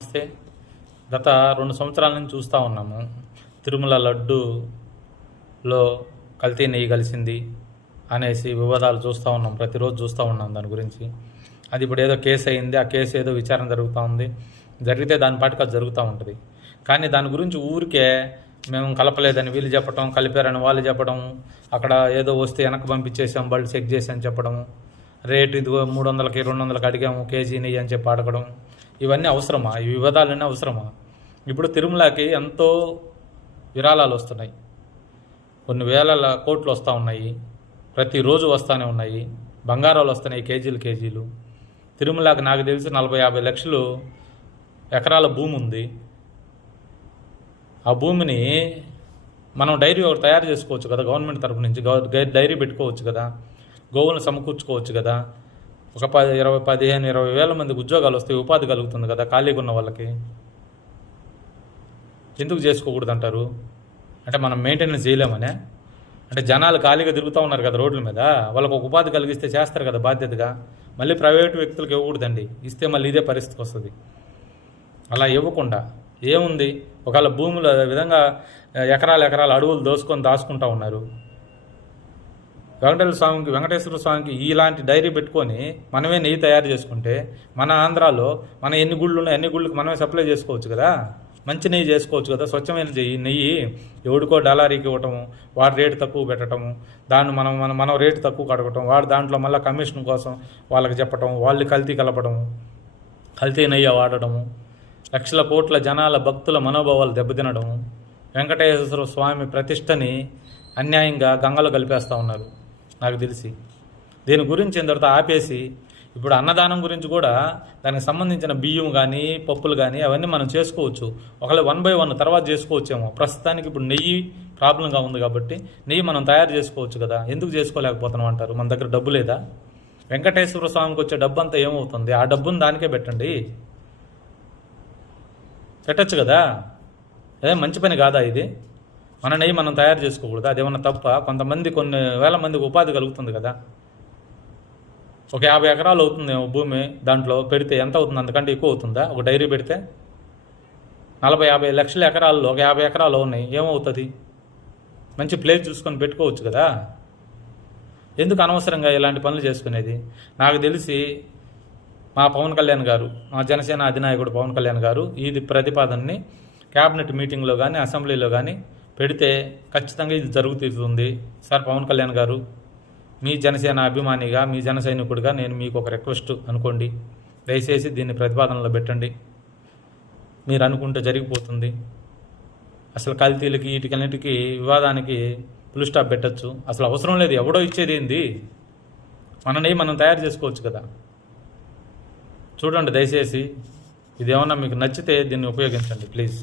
నమస్తే. గత 2 సంవత్సరాల నుంచి చూస్తూ ఉన్నాము. తిరుమల లడ్డూలో కల్తీ నెయ్యి కలిసింది అనేసి వివాదాలు చూస్తూ ఉన్నాం. ప్రతిరోజు చూస్తూ ఉన్నాం దాని గురించి. అది ఇప్పుడు ఏదో కేసు అయింది. ఆ కేసు ఏదో విచారణ జరుగుతూ ఉంది. జరిగితే దాని పాటికి అది జరుగుతూ ఉంటుంది. కానీ దాని గురించి ఊరికే మేము కలపలేదని వీళ్ళు చెప్పడం, కలిపారని వాళ్ళు చెప్పడం, అక్కడ ఏదో వస్తే వెనక్కి పంపించేసాం, బళ్ళు చెక్ చేసి అని చెప్పడం, రేటు ఇదిగో 300కి 200కి అడిగాము కేజీ నెయ్యి అని చెప్పి అడగడం, ఇవన్నీ అవసరమా? ఈ వివాదాలన్నీ అవసరమా? ఇప్పుడు తిరుమలకి ఎంతో విరాళాలు వస్తున్నాయి. కొన్ని వేల కోట్లు వస్తూ ఉన్నాయి. ప్రతిరోజు వస్తూనే ఉన్నాయి. బంగారాలు వస్తున్నాయి కేజీలు. తిరుమలకి నాకు తెలిసి 40-50 లక్షలు ఎకరాల భూమి ఉంది. ఆ భూమిని మనం డైరీ ఒకటి తయారు చేసుకోవచ్చు కదా, గవర్నమెంట్ తరపు నుంచి డైరీ పెట్టుకోవచ్చు కదా, గోవులను సమకూర్చుకోవచ్చు కదా. ఒక 15-20 వేల మందికి ఉద్యోగాలు వస్తాయి, ఉపాధి కలుగుతుంది కదా ఖాళీగా ఉన్న వాళ్ళకి. ఎందుకు చేసుకోకూడదు అంటారు? అంటే మనం మెయింటెనెన్స్ చేయలేమనే? అంటే జనాలు ఖాళీగా తిరుగుతూ ఉన్నారు కదా రోడ్ల మీద, వాళ్ళకు ఒక ఉపాధి కలిగిస్తే చేస్తారు కదా బాధ్యతగా. మళ్ళీ ప్రైవేటు వ్యక్తులకు ఇవ్వకూడదండి. ఇస్తే మళ్ళీ ఇదే పరిస్థితికి వస్తుంది. అలా ఇవ్వకుండా ఏముంది? ఒకవేళ భూములు అదే విధంగా ఎకరాలు అడవులు దాచుకుంటూ ఉన్నారు. వెంకటేశ్వర స్వామికి ఇలాంటి డైరీ పెట్టుకొని మనమే నెయ్యి తయారు చేసుకుంటే మన ఆంధ్రాలో మన ఎన్ని గుళ్ళు ఉన్నాయి, అన్ని గుళ్ళకి మనమే సప్లై చేసుకోవచ్చు కదా. మంచి నెయ్యి చేసుకోవచ్చు కదా, స్వచ్ఛమైన నెయ్యి. ఎవడికో డలారీకి ఇవ్వటము, వాడి రేటు తక్కువ పెట్టడము, దాన్ని మనం రేటు తక్కువ కడగటం, వాడు దాంట్లో మళ్ళీ కమిషన్ కోసం వాళ్ళకి చెప్పటం, వాళ్ళు కల్తీ కలపడము, కల్తీ నెయ్యి వాడటము, లక్షల కోట్ల జనాల భక్తుల మనోభావాలు దెబ్బతినడము, వెంకటేశ్వర స్వామి ప్రతిష్టని అన్యాయంగా గంగలో కలిపేస్తూ ఉన్నారు నాకు తెలిసి. దీని గురించి ఇంతటితో ఆపేసి ఇప్పుడు అన్నదానం గురించి కూడా దానికి సంబంధించిన బియ్యం కానీ పప్పులు కానీ అవన్నీ మనం చేసుకోవచ్చు. ఒకవేళ 1 by 1 తర్వాత చేసుకోవచ్చేమో. ప్రస్తుతానికి ఇప్పుడు నెయ్యి ప్రాబ్లంగా ఉంది కాబట్టి నెయ్యి మనం తయారు చేసుకోవచ్చు కదా. ఎందుకు చేసుకోలేకపోతున్నాం అంటారు? మన దగ్గర డబ్బు లేదా? వెంకటేశ్వర స్వామికి వచ్చే డబ్బు అంతా ఏమవుతుంది? ఆ డబ్బును దానికే పెట్టండి. పెట్టచ్చు కదా. అదే మంచి పని కాదా ఇది? మన నెయ్యి మనం తయారు చేసుకోకూడదు? అదేమన్నా తప్ప? కొన్ని వేల మందికి ఉపాధి కలుగుతుంది కదా. ఒక 50 ఎకరాలు అవుతుంది భూమి, దాంట్లో పెడితే ఎంత అవుతుంది? అంతకంటే ఎక్కువ అవుతుందా? ఒక డైరీ పెడితే 40-50 లక్షల ఎకరాల్లో ఒక 50 ఎకరాలు ఉన్నాయి, ఏమవుతుంది? మంచి ప్లేస్ చూసుకొని పెట్టుకోవచ్చు కదా. ఎందుకు అనవసరంగా ఇలాంటి పనులు చేసుకునేది? నాకు తెలిసి మా పవన్ కళ్యాణ్ గారు, మా జనసేన అధినాయకుడు పవన్ కళ్యాణ్ గారు ఇది ప్రతిపాదనని క్యాబినెట్ మీటింగ్లో కానీ అసెంబ్లీలో కానీ పెడితే ఖచ్చితంగా ఇది జరుగుతుంది. సార్ పవన్ కళ్యాణ్ గారు, మీ జనసేన అభిమానిగా, మీ జన సైనికుడిగా నేను మీకు ఒక రిక్వెస్ట్ అనుకోండి. దయచేసి దీన్ని ప్రతిపాదనలో పెట్టండి. మీరు అనుకుంటే జరిగిపోతుంది. అసలు కల్తీలకి వీటికన్నిటికీ వివాదానికి ఫుల్ స్టాప్ పెట్టచ్చు. అసలు అవసరం లేదు. ఎవడో ఇచ్చేది ఏంది? మనని మనం తయారు చేసుకోవచ్చు కదా. చూడండి దయచేసి. ఇదేమన్నా మీకు నచ్చితే దీన్ని ఉపయోగించండి ప్లీజ్.